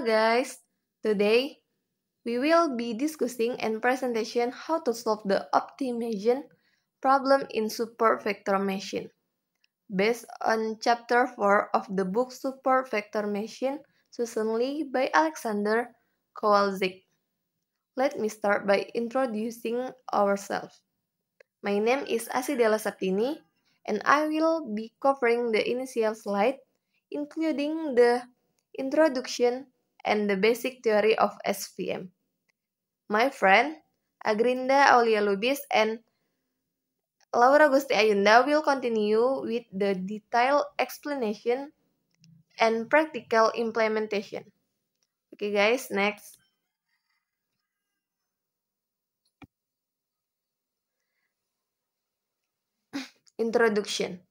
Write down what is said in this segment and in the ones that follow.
Hello guys, today we will be discussing and presentation how to solve the optimization problem in support vector machine. Based on chapter 4 of the book Support Vector Machine, Susanly by Alexander Kowalczyk. Let me start by introducing ourselves. My name is Asidela Saptini and I will be covering the initial slide including the introduction and the basic theory of SVM. My friend Agrinda Aulia Lubis and Laura Gusti Ayunda will continue with the detailed explanation and practical implementation. Okay guys, next. Introduction.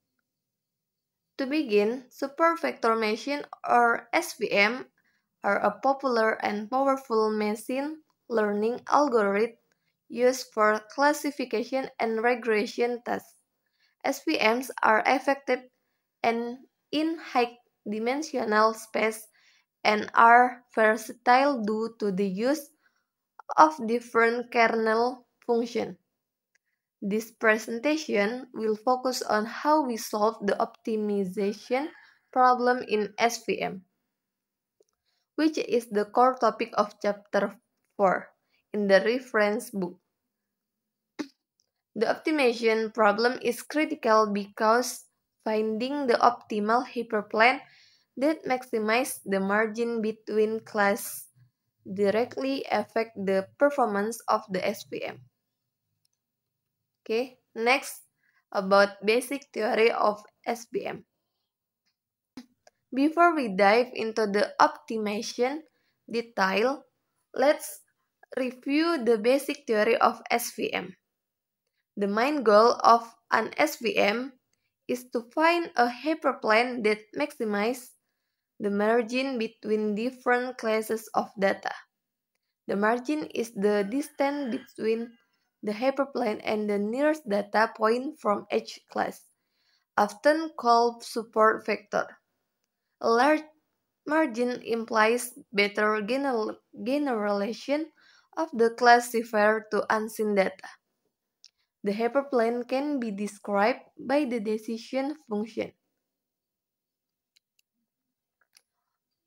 To begin, support vector machine or SVM are a popular and powerful machine learning algorithm used for classification and regression tasks. SVMs are effective and in high-dimensional space and are versatile due to the use of different kernel functions. This presentation will focus on how we solve the optimization problem in SVM, which is the core topic of chapter 4 in the reference book. The optimization problem is critical because finding the optimal hyperplane that maximizes the margin between classes directly affect the performance of the SVM. Okay, next about basic theory of SVM. Before we dive into the optimization detail, let's review the basic theory of SVM. The main goal of an SVM is to find a hyperplane that maximizes the margin between different classes of data. The margin is the distance between the hyperplane and the nearest data point from each class, often called support vector. A large margin implies better generalization of the classifier to unseen data. The hyperplane can be described by the decision function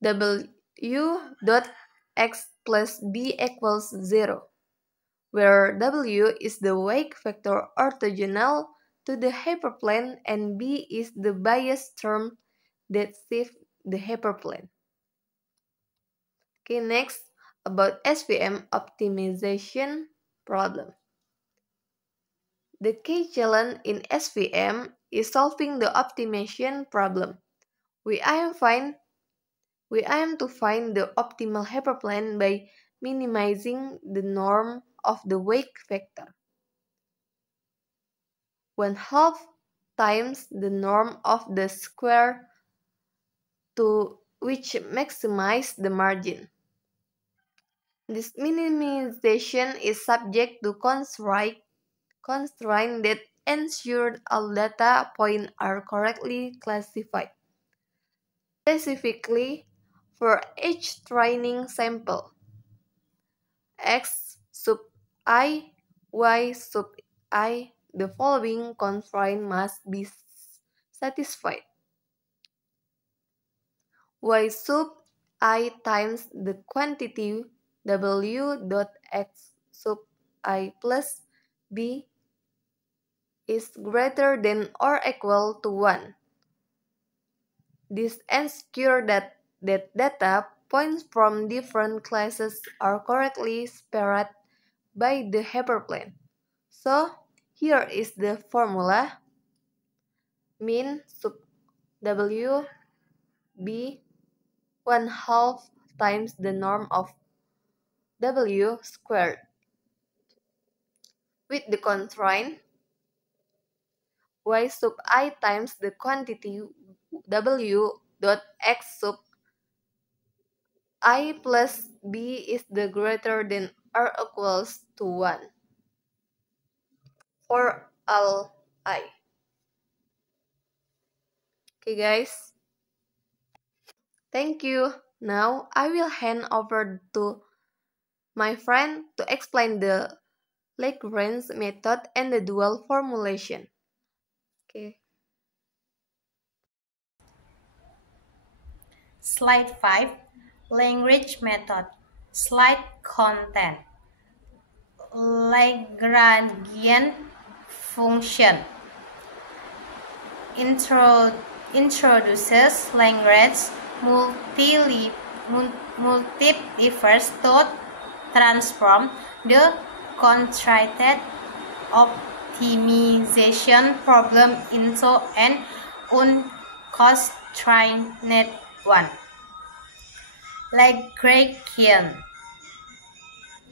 w dot x plus b equals 0, where w is the weight vector orthogonal to the hyperplane and b is the bias term that shifts the hyperplane. Okay, next about SVM optimization problem. The key challenge in SVM is solving the optimization problem. We aim to find the optimal hyperplane by minimizing the norm of the weight vector. 1/2 times the norm of the square to which maximize the margin. This minimization is subject to constraint that ensure all data points are correctly classified. Specifically, for each training sample, x sub I, y sub I, the following constraint must be satisfied. Y sub I times the quantity w dot x sub I plus b is greater than or equal to 1. This ensures that data points from different classes are correctly spared by the hyperplane. So, here is the formula. Min sub w b 1/2 times the norm of w squared. With the constraint y sub I times the quantity w dot x sub I plus b is the greater than or equals to 1 for all I. Okay guys, thank you. Now I will hand over to my friend to explain the Lagrange method and the dual formulation. Okay. Slide 5, Lagrange method. Slide content. Lagrangian function introduces Lagrange multipliers to transform the constrained optimization problem into an unconstrained one. Lagrangian.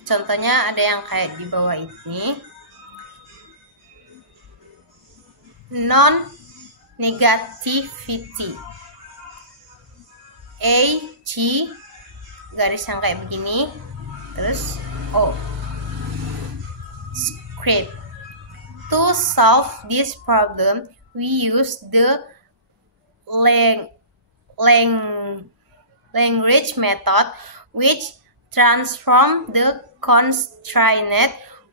Contohnya ada yang kayak di bawah ini. Non-negativity. A, G, garis yang kayak begini. Terus O. Script. To solve this problem, we use the Lagrange method, which transforms the constrained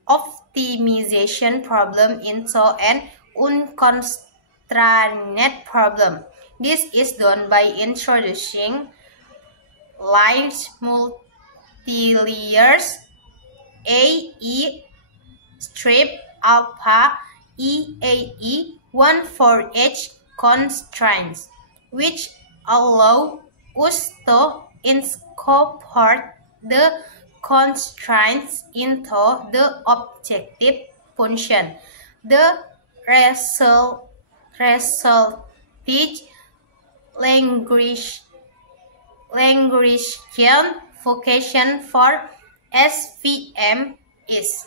optimization problem into an unconstrained problem. This is done by introducing Lagrange multipliers A, E, strip alpha, E, A, E, 1 for each constraints, which allow us to incorporate the constraints into the objective function. The resulting Lagrangian function for SVM is.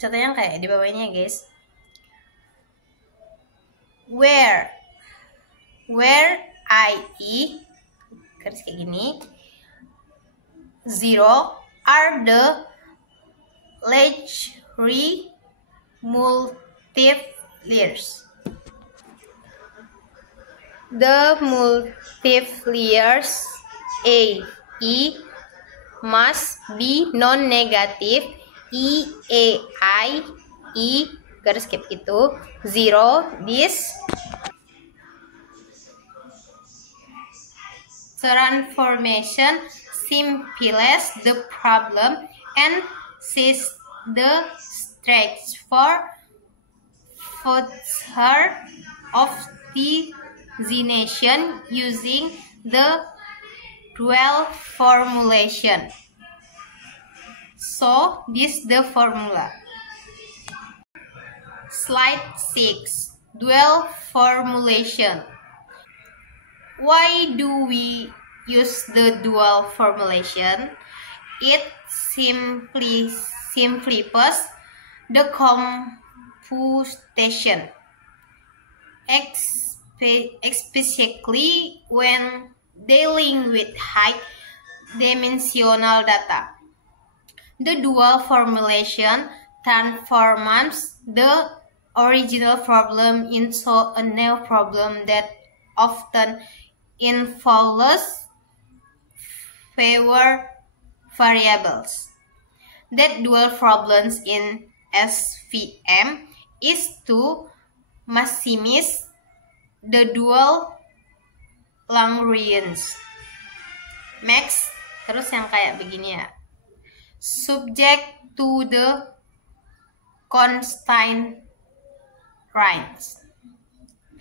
Contohnya kayak di bawahnya guys. Where IE garis kayak gini 0 are the Lagrange multipliers. The multipliers A, E must be non-negative. E, A, I, E garis kayak gitu 0. This transformation simplifies the problem and sets the straightforward optimization using the dual formulation. So, this is the formula. Slide 6. Dual formulation. Why do we use the dual formulation? It simplifies the computation, especially when dealing with high-dimensional data. The dual formulation transforms the original problem into a new problem that often involves fewer variables. That dual problems in SVM is to maximize the dual Lagrangians. Max, terus yang kayak begini ya. Subject to the constraint range.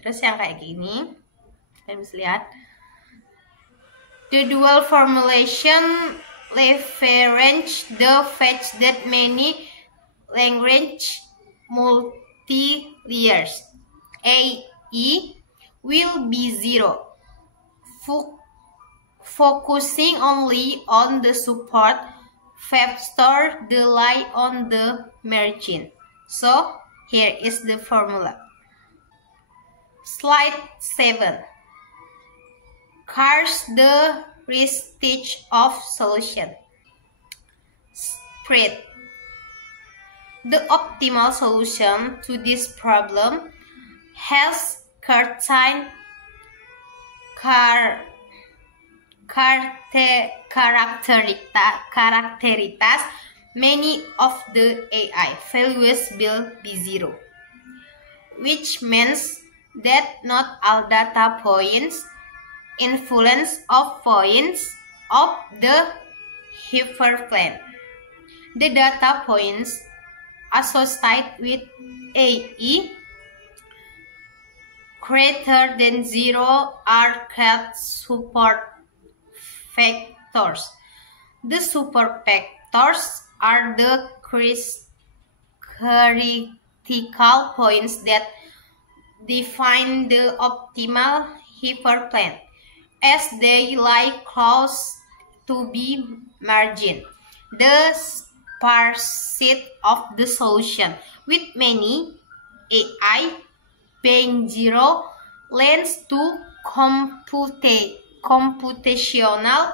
Terus yang kayak gini, kalian bisa lihat. The dual formulation leverage the fact that many Lagrange multipliers A, E will be 0, focusing only on the support vector that lie on the margin. So, here is the formula. Slide 7. Cars the stage of solution. Spread. The optimal solution to this problem has certain characteristics, many of the AI values will be zero, which means that not all data points influence of points of the hyperplane. The data points associated with AE greater than 0 are called support factors. The support factors are the critical points that define the optimal hyperplane, as they lie close to the margin, the sparsity of the solution, with many AI being zero leads to computational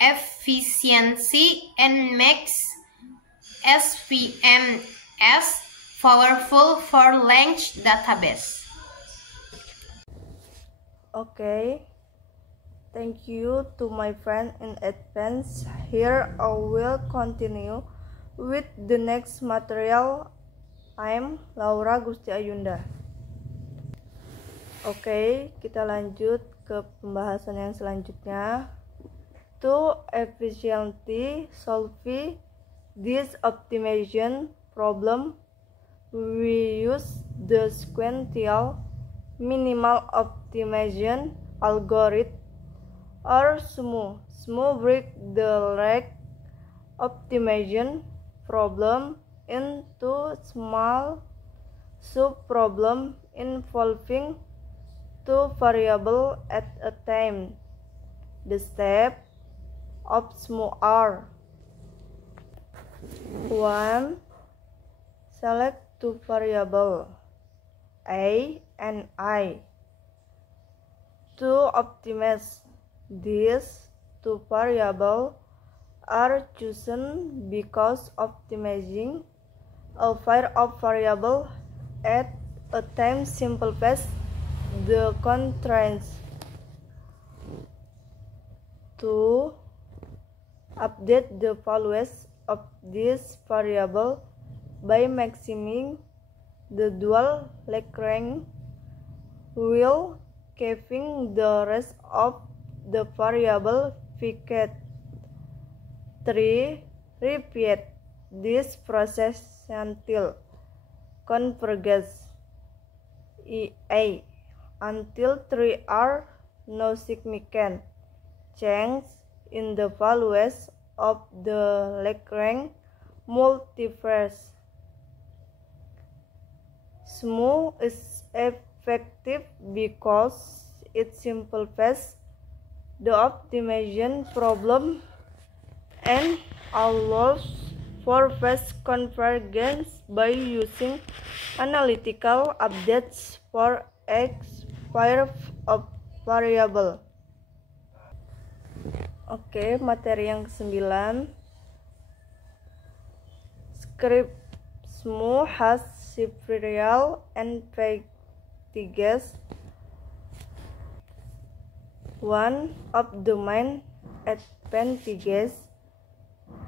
efficiency and makes SVMs powerful for large database. Okay, thank you to my friend in advance. Here I will continue with the next material. I'm Laura Gusti Ayunda. Oke, kita lanjut ke pembahasan yang selanjutnya. To efficiently solve this optimization problem, we use the sequential minimal optimization algorithm, or SMO. SMO break the lag optimization problem into small sub-problems involving two variables at a time. The steps of SMO are: 1. Select two variables, A and I. To optimize these two variables are chosen because optimizing a pair of variables at a time simplifies the constraints. 2. Update the values of this variable by maximizing the dual Lagrange while keeping the rest of the variable fixed. 3. Repeat this process until convergence EA until there are no significant changes in the values of the Lagrange multipliers. SMO is effective because it simplifies the optimization problem and allows for fast convergence by using analytical updates for each pair of variable. Oke, materi yang ke-9. Script SMO has several advantages. One of the main advantages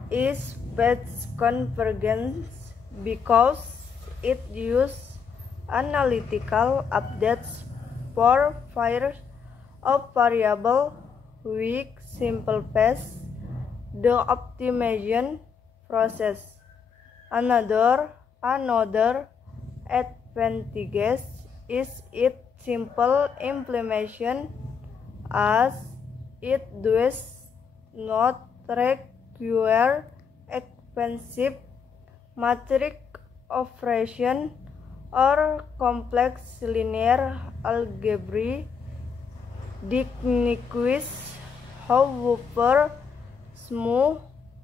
is fast convergence because it uses analytical updates for pairs of variables, which simplifies the optimization process. Another advantage is its simple implementation, as it does not require expensive matrix operation or complex linear algebra techniques. However, SMO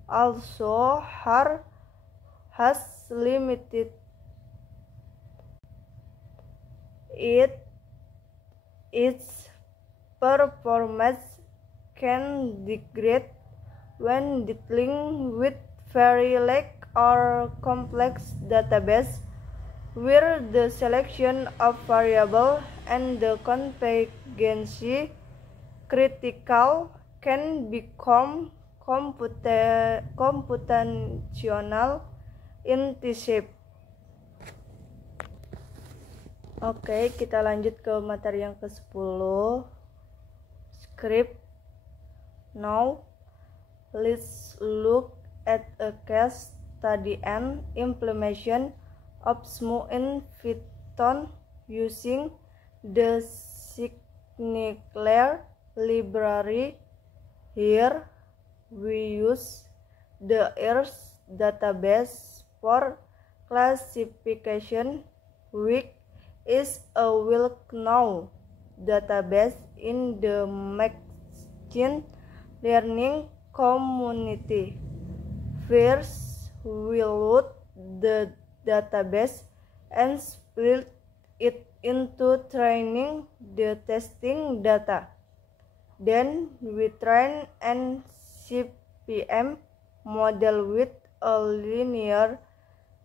also has limited. Its performance can degrade when dealing with very large or complex database, where the selection of variables and the convergence critical can become computational in T-shape. Oke, kita lanjut ke materi yang ke-10, script. Now, let's look at a case study and implementation of SMO in Python using the Signecler library. Here, we use the ERS database for classification, which is a well-known database in the machine learning community. First, we load the database and split it into training the testing data. Then we train an CPM model with a linear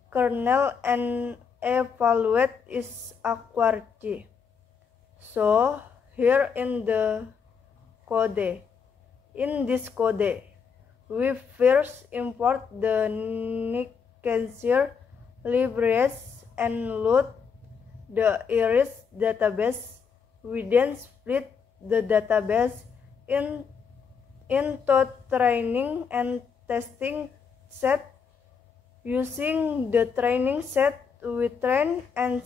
kernel and evaluate its accuracy. So here in the code, in this code, we first import the Nickensir libraries and load the ERS database. We then split the database into training and testing set. Using the training set, we train an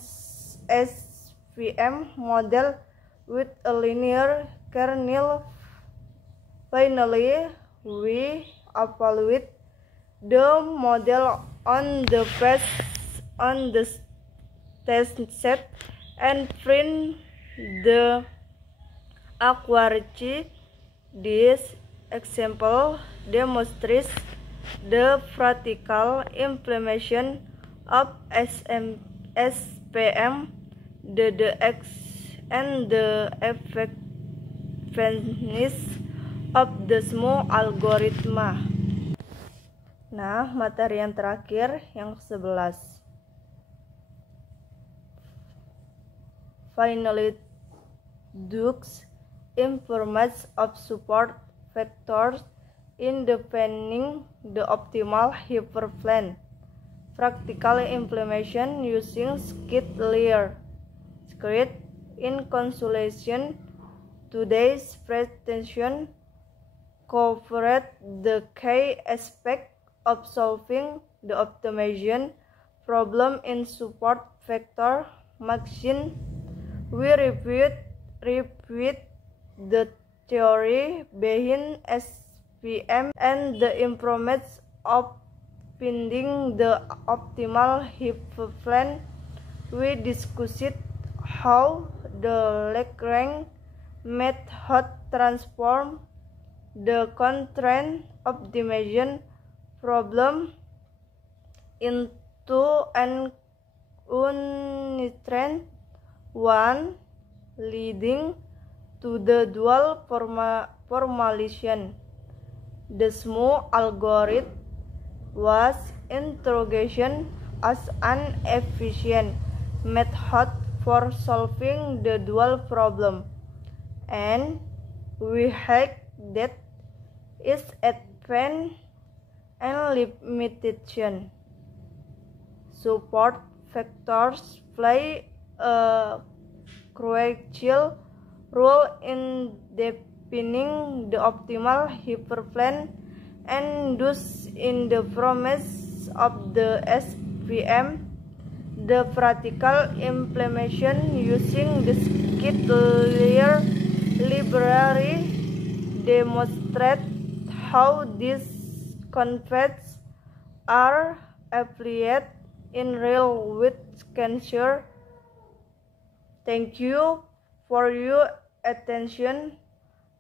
SVM model with a linear kernel. Finally, we evaluate the model on the test set and print the accuracy. This example demonstrates the practical implementation of SPM, the DX, and the effectiveness of the SMO algorithm. Nah, materi yang terakhir, yang ke-11. Finally, Dux informates of support vectors in defining the optimal hyperplane. Practical implementation using Skitlayer. Script. In consolation, today's presentation covered the key aspect of solving the optimization problem in support vector machine. We reviewed the theory behind SVM and the improvements of finding the optimal hyperplane. We discussed how the Lagrange method transforms the constraint optimization problem into an unconstrained one, leading to the dual formalization. The SMO algorithm was introduced as an efficient method for solving the dual problem, and we had that its advantage and limitation. Support vectors play a crucial role in defining the optimal hyperplane and thus in the promise of the SVM. The practical implementation using the Skitlayer library demonstrates how these concepts are applied in real with cancer. Thank you for your attention.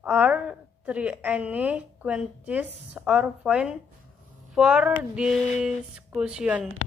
Are there any questions or points for discussion?